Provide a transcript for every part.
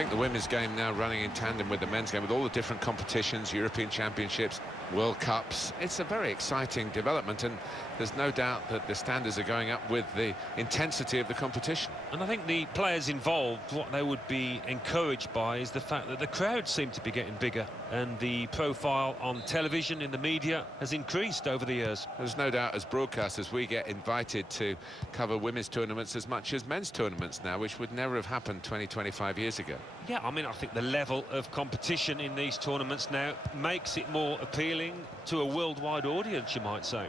think the women's game now running in tandem with the men's game, with all the different competitions, European Championships, World Cups. It's a very exciting development, and there's no doubt that the standards are going up with the intensity of the competition. And I think the players involved, what they would be encouraged by is the fact that the crowds seem to be getting bigger, and the profile on television, in the media, has increased over the years. There's no doubt, as broadcasters, we get invited to cover women's tournaments as much as men's tournaments now, which would never have happened 20, 25 years ago. Yeah, I mean, I think the level of competition in these tournaments now makes it more appealing to a worldwide audience, you might say.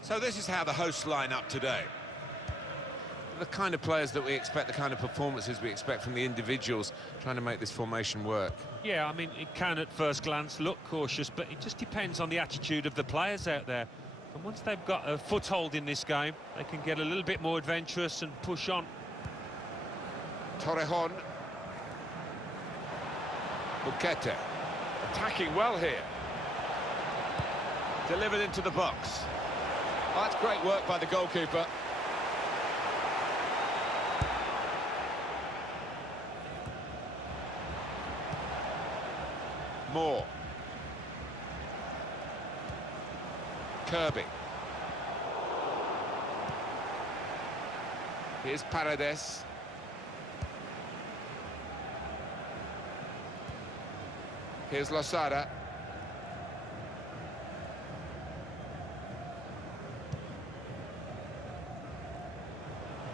So this is how the hosts line up today. The kind of players that we expect, the kind of performances we expect from the individuals trying to make this formation work. Yeah, I mean, it can at first glance look cautious, but it just depends on the attitude of the players out there. And once they've got a foothold in this game, they can get a little bit more adventurous and push on. Torrejon. Buquete. Attacking well here. Delivered into the box. Oh, that's great work by the goalkeeper. Moore. Kirby. Here's Paredes. Here's Losada.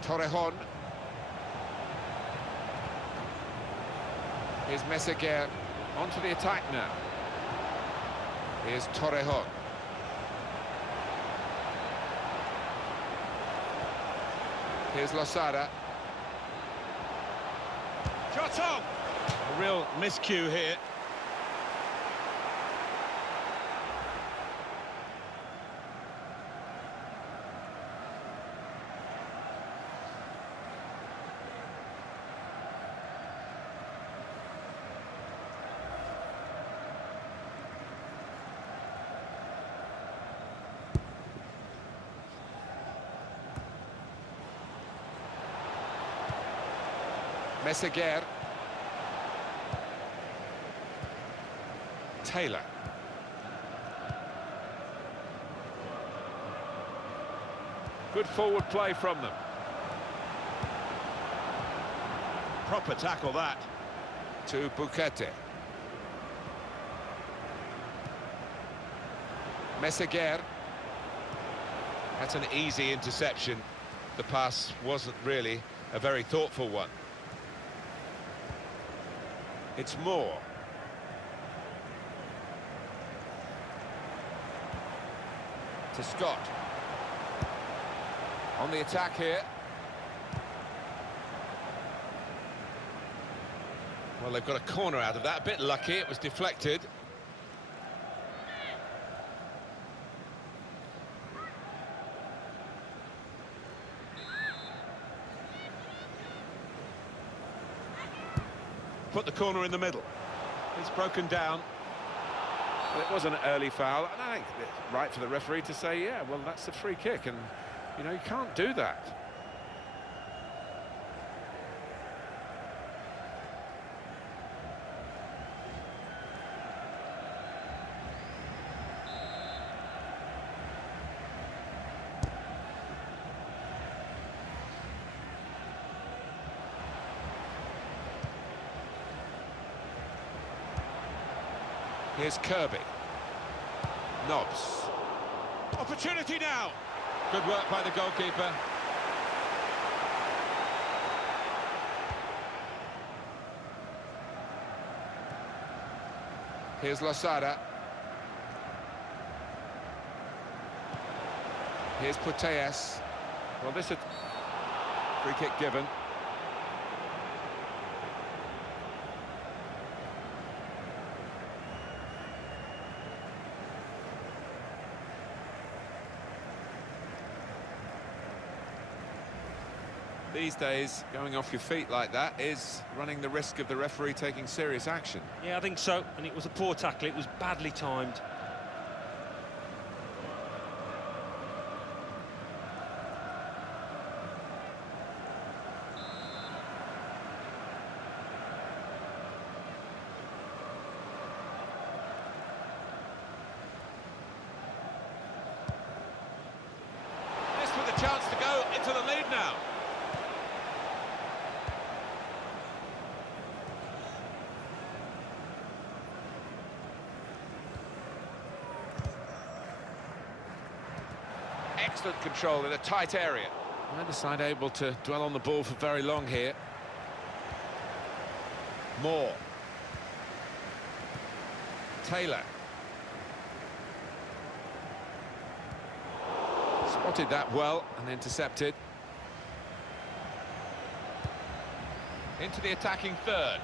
Torrejon. Here's Meseguer. Onto the attack now. Here's Torrejon. Here's Losada. Shot on! A real miscue here. Meseguer. Taylor. Good forward play from them. Proper tackle that. To Buquete. Meseguer. That's an easy interception. The pass wasn't really a very thoughtful one. It's Moore. To Scott. On the attack here. Well, they've got a corner out of that. A bit lucky, it was deflected. Put the corner in the middle. It's broken down. Well, it was an early foul, and I think it's right for the referee to say, yeah, well, that's a free kick, and, you know, you can't do that. Here's Kirby. Nobbs. Opportunity now. Good work by the goalkeeper. Here's Losada. Here's Putellas. Well, this is free kick given. These days, going off your feet like that is running the risk of the referee taking serious action. Yeah, I think so, and it was a poor tackle. It was badly timed. chance to go into the lead now. Excellent control in a tight area. Neither side able to dwell on the ball for very long here. Moore. Taylor. Spotted that well and intercepted. Into the attacking third.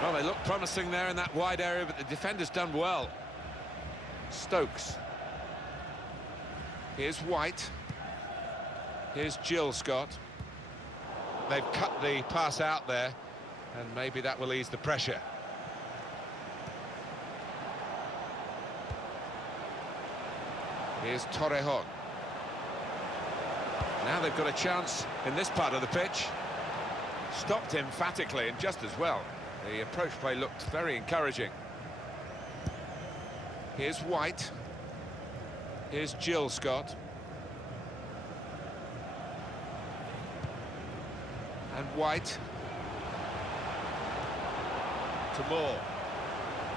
Well, they look promising there in that wide area, but the defender's done well. Stokes. Here's White. Here's Jill Scott. They've cut the pass out there, and maybe that will ease the pressure. Here's Torrejon. Now they've got a chance in this part of the pitch. Stopped emphatically and just as well. The approach play looked very encouraging. Here's White. Here's Jill Scott. And White. To Moore.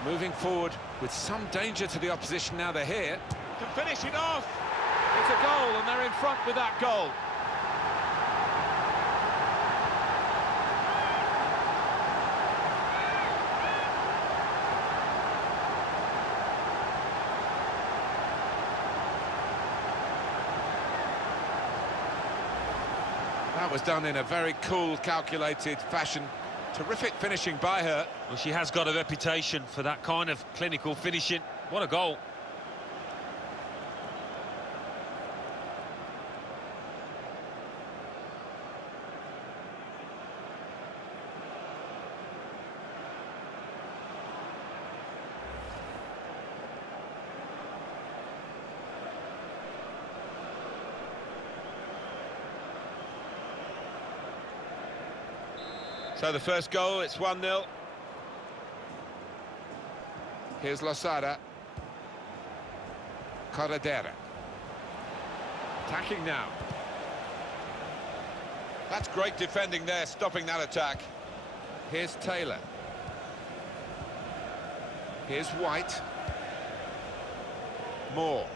Moving forward with some danger to the opposition now they're here. Can finish it off. It's a goal, and they're in front with that goal. That was done in a very cool, calculated fashion. Terrific finishing by her. Well, she has got a reputation for that kind of clinical finishing. What a goal. So the first goal, it's 1-0. Here's Losada. Corredera. Attacking now. That's great defending there, stopping that attack. Here's Taylor. Here's White. Moore.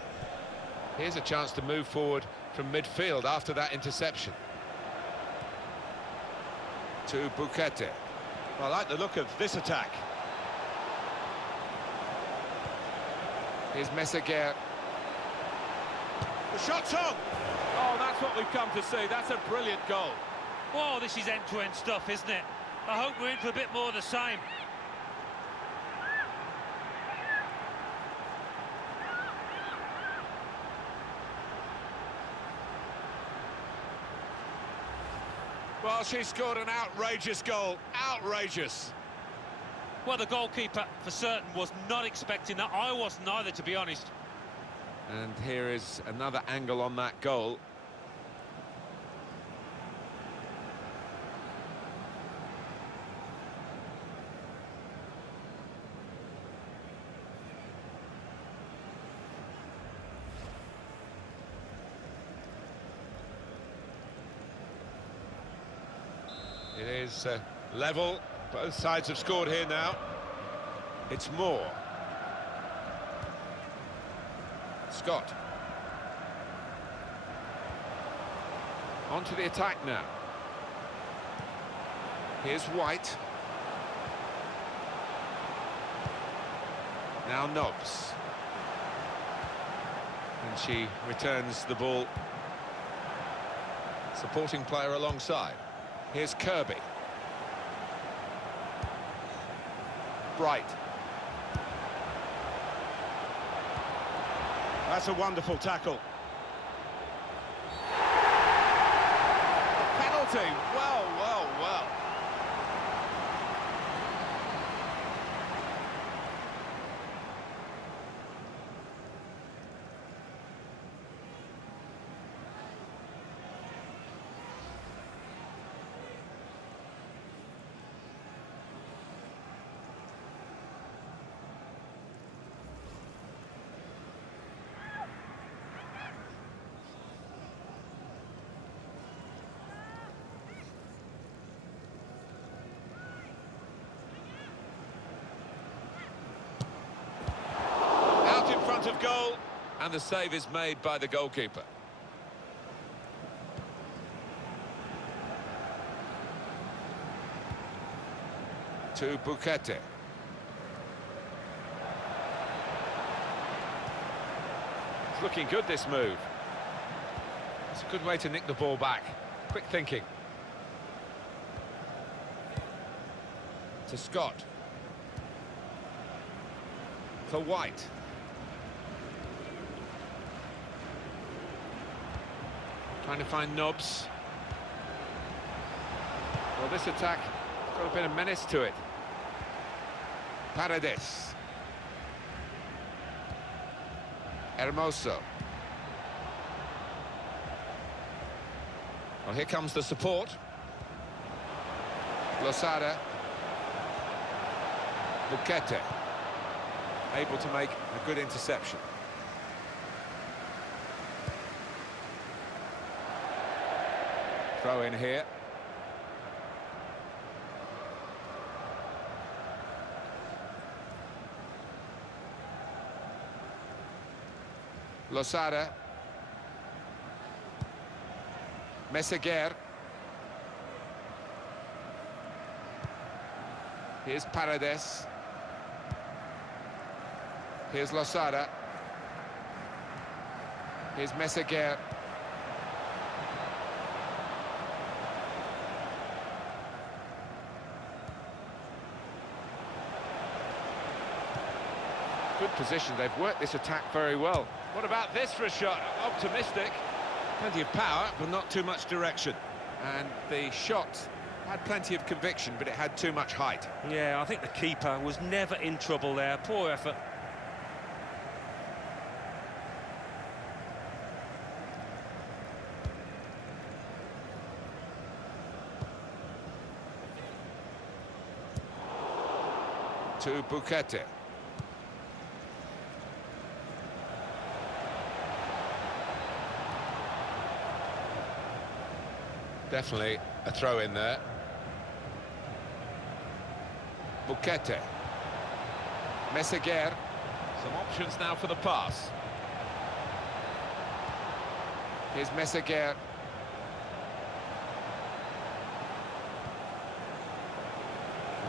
Here's a chance to move forward from midfield after that interception. To Bukete. I like the look of this attack. Here's Meseguer. The shot's on! Oh, that's what we've come to see. That's a brilliant goal. Oh, this is end-to-end stuff, isn't it? I hope we're in for a bit more of the same. Well, she scored an outrageous goal. Outrageous. Well, the goalkeeper, for certain, was not expecting that. I wasn't either, to be honest. And here is another angle on that goal. It is level. Both sides have scored here now. It's Moore. Scott. On to the attack now. Here's White. Now Nobbs. And she returns the ball. Supporting player alongside. Here's Kirby. Bright. That's a wonderful tackle. A penalty. Well, well, well. goal, and the save is made by the goalkeeper. To Bukete. It's looking good, this move. It's a good way to nick the ball back. Quick thinking. To Scott. For White. Trying to find Nobbs. Well, this attack has got a bit of menace to it. Paredes. Hermoso. Well, here comes the support. Losada. Bukete. Able to make a good interception. Throw in here. Losada. Meseguer. Here's Paredes. Here's Losada. Here's Meseguer. Good position. They've worked this attack very well. What about this for a shot? Optimistic. Plenty of power, but not too much direction. And the shot had plenty of conviction, but it had too much height. Yeah, I think the keeper was never in trouble there. Poor effort. To Bukete. Definitely a throw in there. Bukete. Meseguer. Some options now for the pass. Here's Meseguer.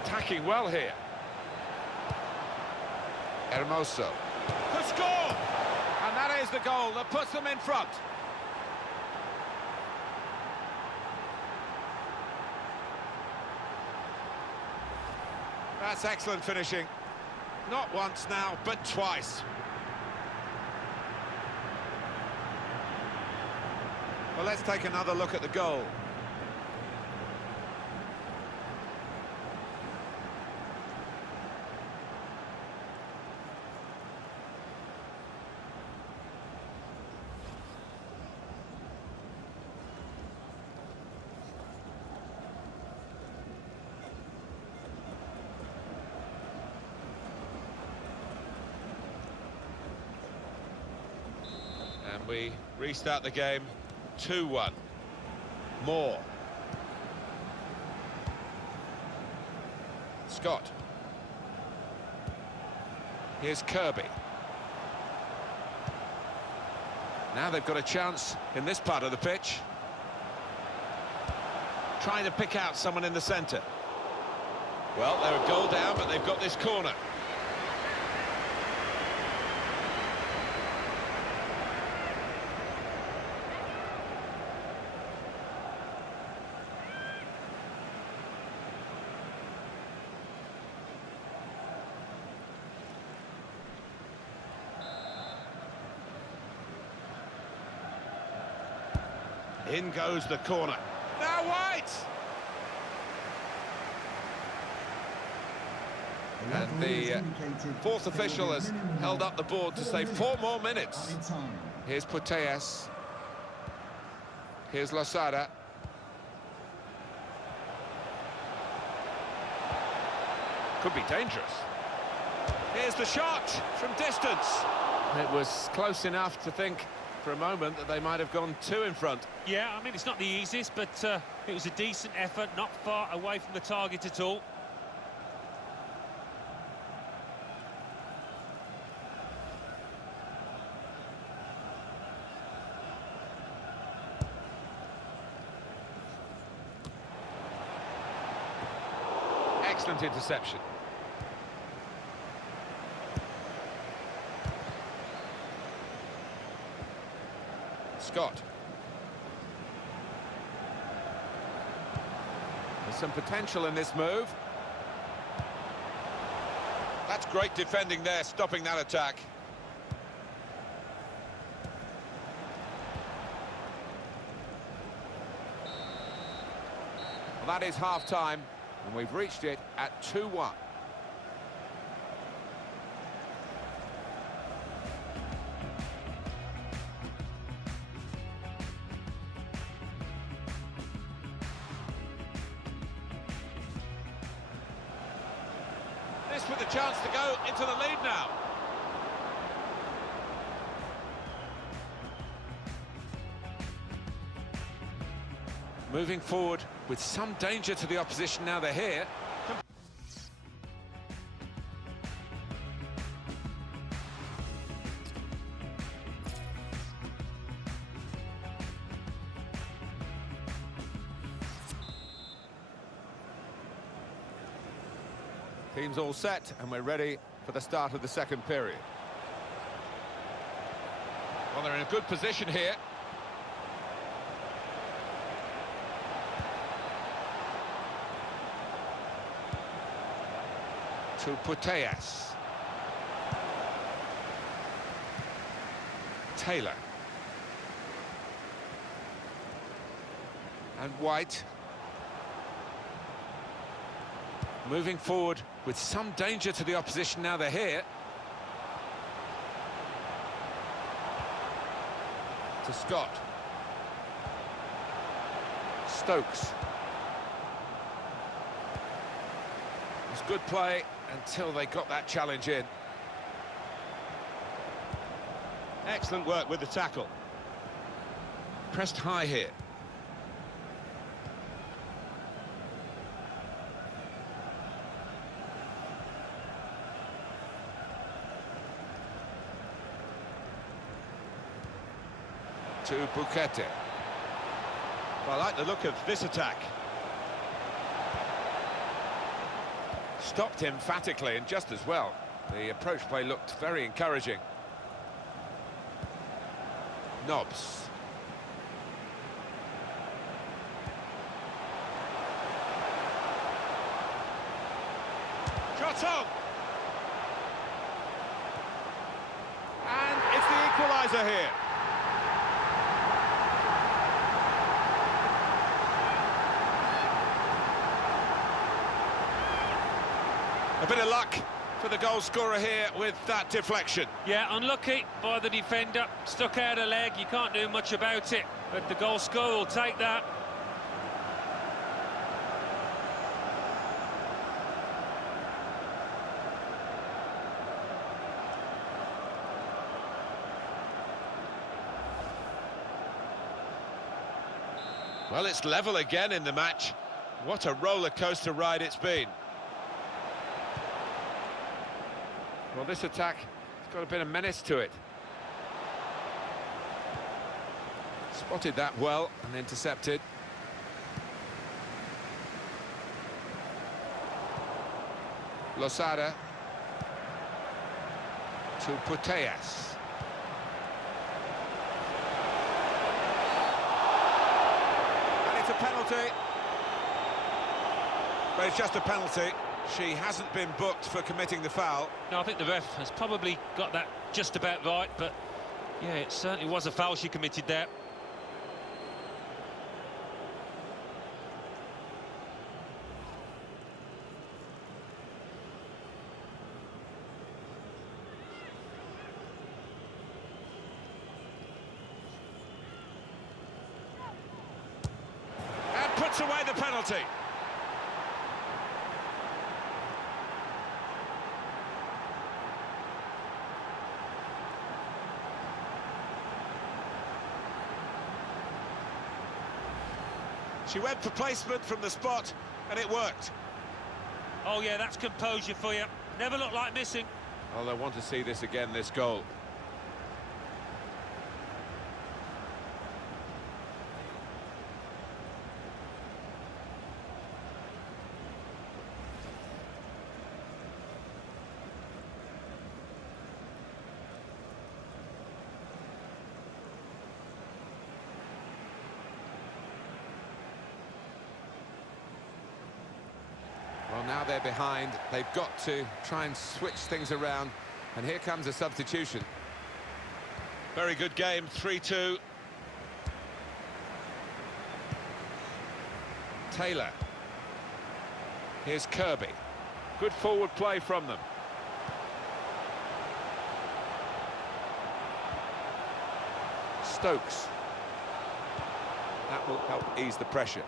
Attacking well here. Hermoso. To score! And that is the goal that puts them in front. That's excellent finishing. Not once now, but twice. Well, let's take another look at the goal. And we restart the game 2-1. Moore. Scott. Here's Kirby. Now they've got a chance in this part of the pitch. Trying to pick out someone in the centre. Well, they're a goal down, but they've got this corner. In goes the corner. Now White! And the fourth official has held up the board to say 4 more minutes. Here's Putellas. Here's Losada. Could be dangerous. Here's the shot from distance. It was close enough to think for a moment that they might have gone 2 in front. Yeah, I mean, it's not the easiest, but it was a decent effort, not far away from the target at all. Excellent interception. Scott. There's some potential in this move. That's great defending there, stopping that attack. Well, that is half-time, and we've reached it at 2-1. This with the chance to go into the lead now. Moving forward with some danger to the opposition now they're here. Team's all set, and we're ready for the start of the second period. Well, they're in a good position here. To Putellas. Taylor. And White. Moving forward with some danger to the opposition now they're here. To Scott. Stokes. It's good play until they got that challenge in. Excellent work with the tackle. Pressed high here. To Bukete. Well, I like the look of this attack. Stopped emphatically and just as well. The approach play looked very encouraging. Nobbs. Shot on! And it's the equaliser here. A bit of luck for the goal scorer here with that deflection. Yeah, unlucky by the defender. Stuck out a leg, you can't do much about it. But the goal scorer will take that. Well, it's level again in the match. What a roller coaster ride it's been. Well, this attack has got a bit of menace to it. Spotted that well and intercepted. Losada to Putellas. And it's a penalty. But it's just a penalty. She hasn't been booked for committing the foul. No, I think the ref has probably got that just about right, but yeah, it certainly was a foul she committed there. And puts away the penalty. She went for placement from the spot, and it worked. Oh yeah, that's composure for you. Never looked like missing. Well, I want to see this again, this goal. Well, now they're behind. They've got to try and switch things around. And here comes a substitution. Very good game, 3-2. Taylor. Here's Kirby. Good forward play from them. Stokes. That will help ease the pressure.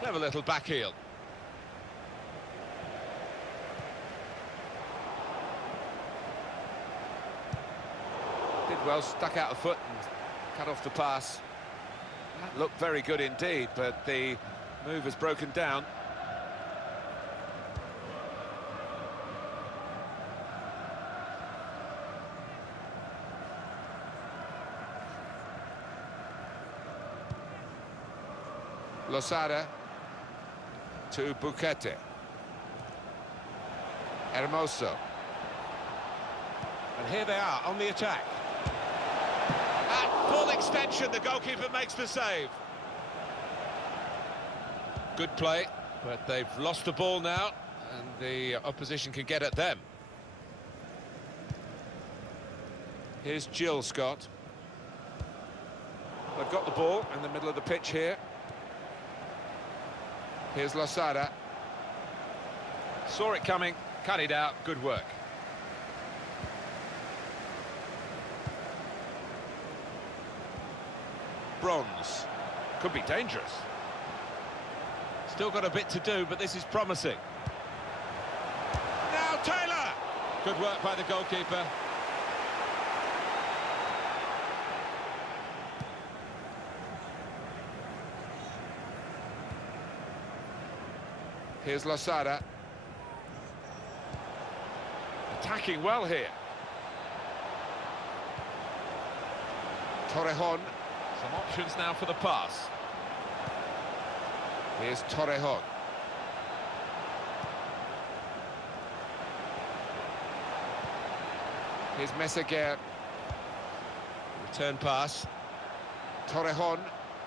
Clever little back heel. Did well, stuck out the foot and cut off the pass. That looked very good indeed, but the move has broken down. Losada to Buquete. Hermoso. And here they are on the attack. At full extension, the goalkeeper makes the save. Good play, but they've lost the ball now, and the opposition can get at them. Here's Jill Scott. They've got the ball in the middle of the pitch here. Here's Losada. Saw it coming, cut it out, good work. Bronze. Could be dangerous. Still got a bit to do, but this is promising. Now Taylor! Good work by the goalkeeper. Here's Losada. Attacking well here. Torrejon. Some options now for the pass. Here's Torrejon. Here's Meseguer. Return pass. Torrejon.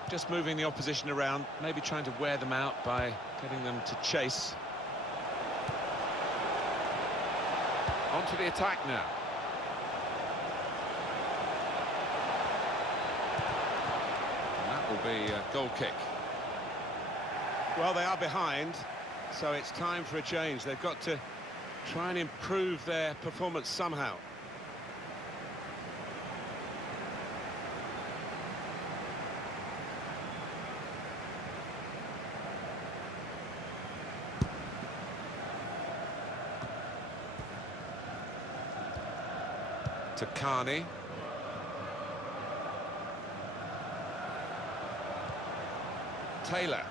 Just moving the opposition around, maybe trying to wear them out by getting them to chase. On to the attack now. And that will be a goal kick. Well, they are behind, so it's time for a change. They've got to try and improve their performance somehow. To Carney. Taylor.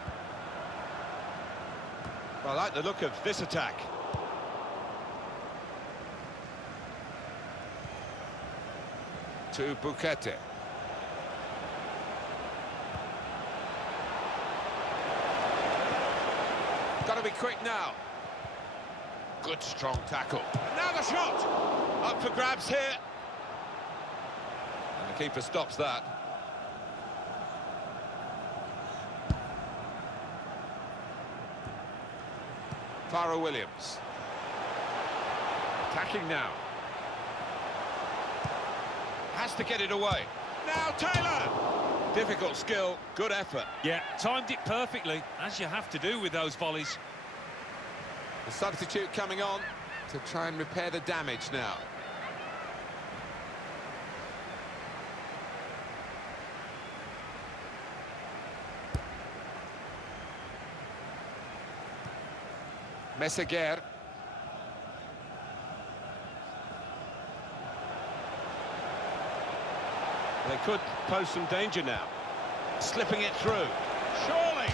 I like the look of this attack. To Buquete. Got to be quick now. Good strong tackle. And now the shot! Up for grabs here. And the keeper stops that. Farrell Williams. Attacking now. Has to get it away. Now Taylor! Difficult skill, good effort. Yeah, timed it perfectly, as you have to do with those volleys. The substitute coming on to try and repair the damage now. Meseguer. They could pose some danger now. Slipping it through. Surely!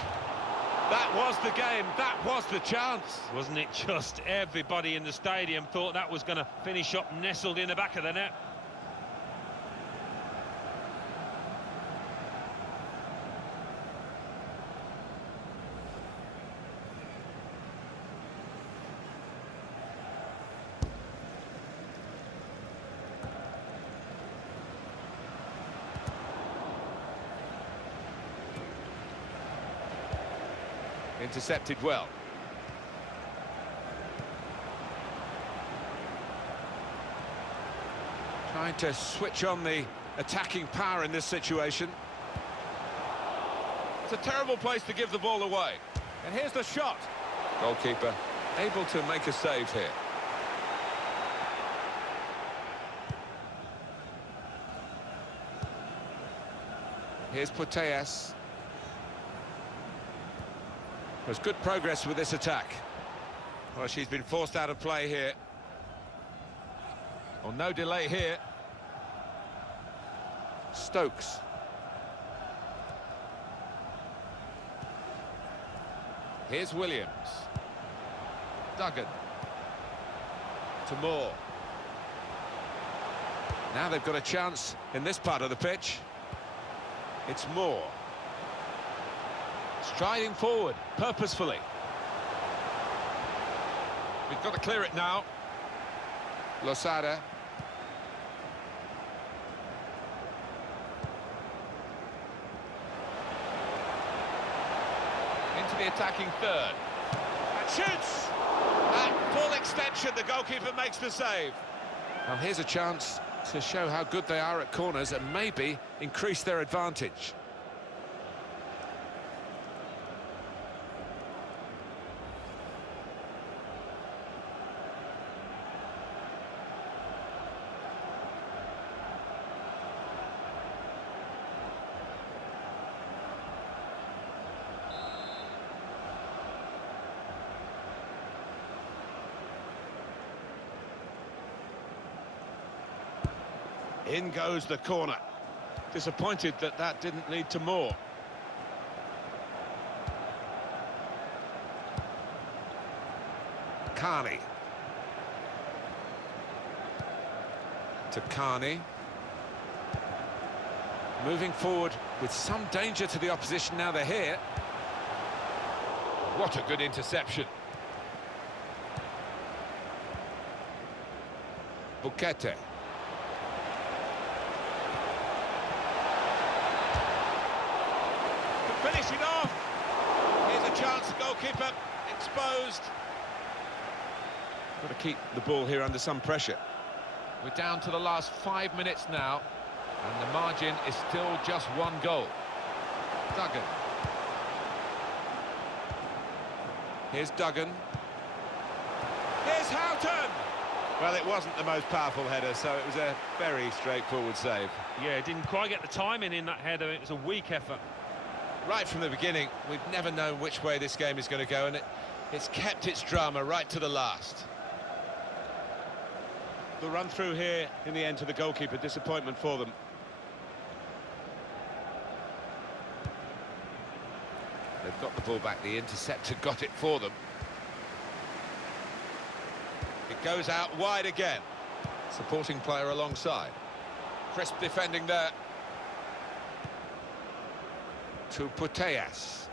That was the game, that was the chance. Wasn't it just everybody in the stadium thought that was going to finish up nestled in the back of the net? Intercepted well. Trying to switch on the attacking power in this situation. It's a terrible place to give the ball away. And here's the shot. Goalkeeper able to make a save here. Here's Putellas. There's good progress with this attack. Well, she's been forced out of play here. Well, no delay here. Stokes. Here's Williams. Duggan. To Moore. Now they've got a chance in this part of the pitch. It's Moore. Striding forward, purposefully. We've got to clear it now. Losada. Into the attacking third. And shoots! At full extension, the goalkeeper makes the save. Well, here's a chance to show how good they are at corners and maybe increase their advantage. In goes the corner. Disappointed that that didn't lead to more. Carney. To Carney. Moving forward with some danger to the opposition now they're here. What a good interception. Buquete. Finish it off. Here's a chance, goalkeeper exposed. Got to keep the ball here under some pressure. We're down to the last 5 minutes now, and the margin is still just one goal. Duggan. Here's Duggan. Here's Houghton. Well, it wasn't the most powerful header, so it was a very straightforward save. Yeah, didn't quite get the timing in that header. It was a weak effort. Right from the beginning, we've never known which way this game is going to go, and it's kept its drama right to the last. The run through here in the end to the goalkeeper, disappointment for them. They've got the ball back, the interceptor got it for them. It goes out wide again. Supporting player alongside. Crisp defending there. To Putellas.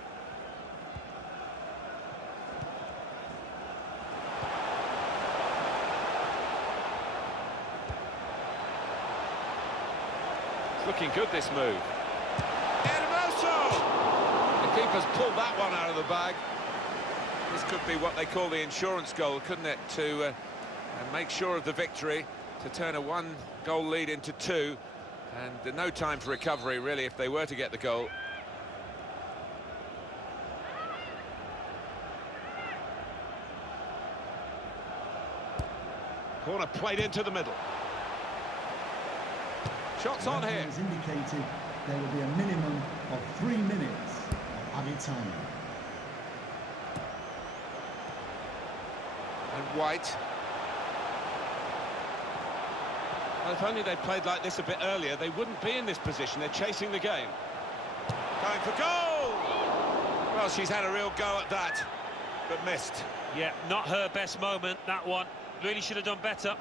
It's looking good, this move. Hermoso! The keeper's pulled that one out of the bag. This could be what they call the insurance goal, couldn't it? To make sure of the victory, to turn a one-goal lead into two, and no time for recovery, really, if they were to get the goal. Corner played into the middle. Shots on here. As indicated, there will be a minimum of 3 minutes of added time. And White. Well, if only they'd played like this a bit earlier, they wouldn't be in this position. They're chasing the game. Going for goal! Well, she's had a real go at that, but missed. Yeah, not her best moment, that one. Really should have done better.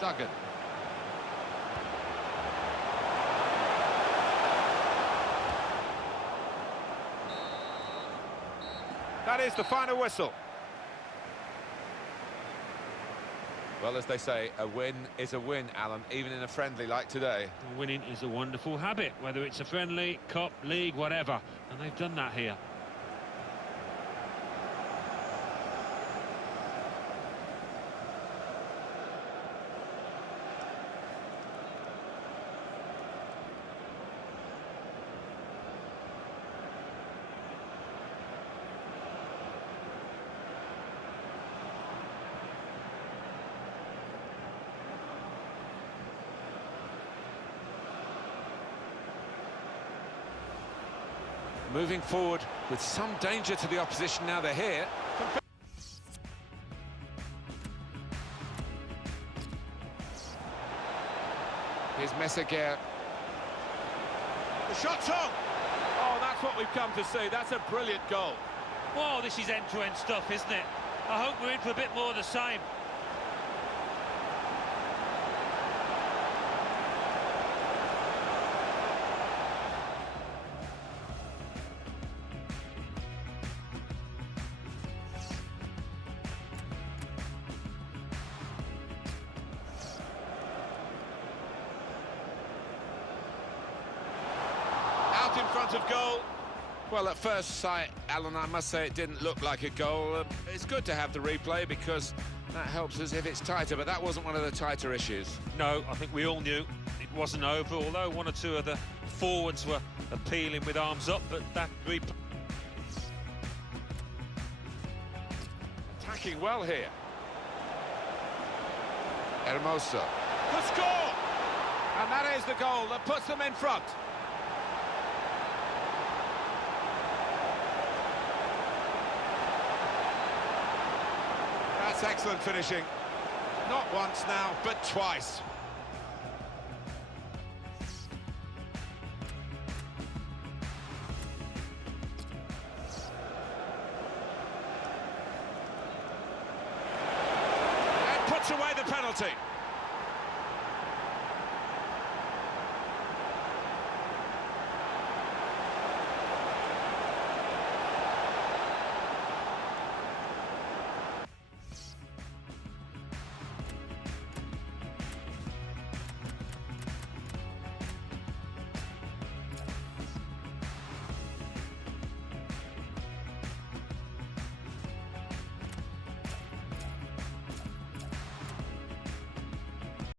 Duggan. That is the final whistle. Well, as they say, a win is a win, Alan, even in a friendly like today. Winning is a wonderful habit, whether it's a friendly, cup, league, whatever. And they've done that here. Moving forward with some danger to the opposition now they're here. Here's Messeguer. The shot's on! Oh, that's what we've come to see. That's a brilliant goal. Whoa, this is end-to-end stuff, isn't it? I hope we're in for a bit more of the same. In front of goal. Well, at first sight, Alan, I must say it didn't look like a goal. It's good to have the replay because that helps us if it's tighter, but that wasn't one of the tighter issues. No, I think we all knew it wasn't over, although one or two of the forwards were appealing with arms up, but that replay... Attacking well here. Hermoso. The score! And that is the goal that puts them in front. That's excellent finishing. Not once now, but twice. And puts away the penalty.